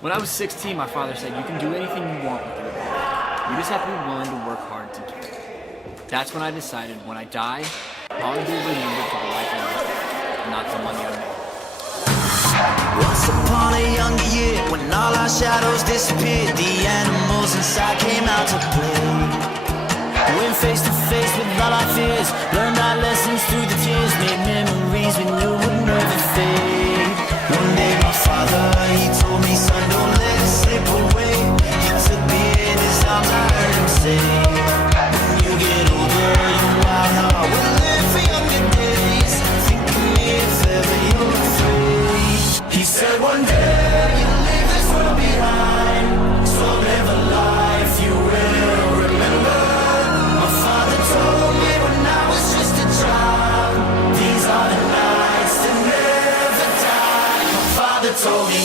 When I was 16, my father said, you can do anything you want with your life. You just have to be willing to work hard to do it. That's when I decided, when I die, I want to be remembered for the life I lived, not the money I made. Once upon a younger year, when all our shadows disappeared, the animals inside came out to play. Went face to face with all our fears, learned our lessons through the tears, made memories we knew would never fade. One day my father, he told me, son, don't let it slip away. He took me in his arms, I heard him say, when you get older, your wild heart will live for younger days. Think of me if ever you're afraid. He said one day you'll leave this world behind, so live a life you will remember. My father told me when I was just a child, these are the nights that never die. My father told me.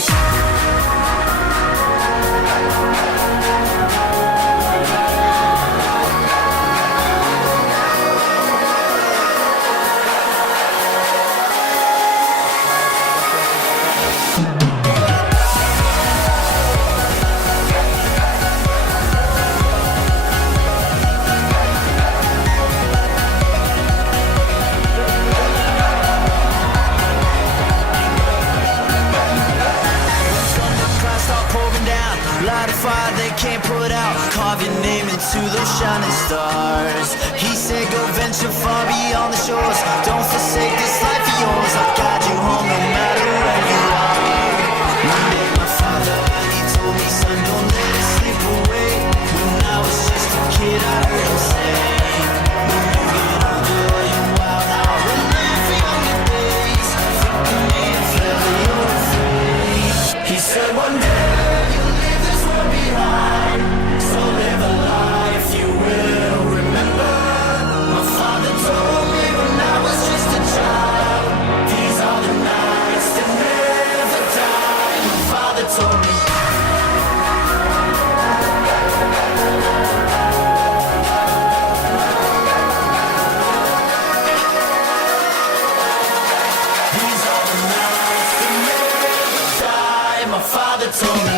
Light a fire they can't put out, carve your name into those shining stars. He said go venture far beyond the shores, don't forsake this life of yours. I'll guide you home no matter where you are. One day my father, he told me, son, don't let it slip away. When I was just a kid I heard him say, when you get older your wild heart will live for younger days. Think of me if ever you're afraid. He said one day behind, so live a life you will remember. My father told me when I was just a child, these are the nights that never die. My father told me. These are the nights that never die. My father told me.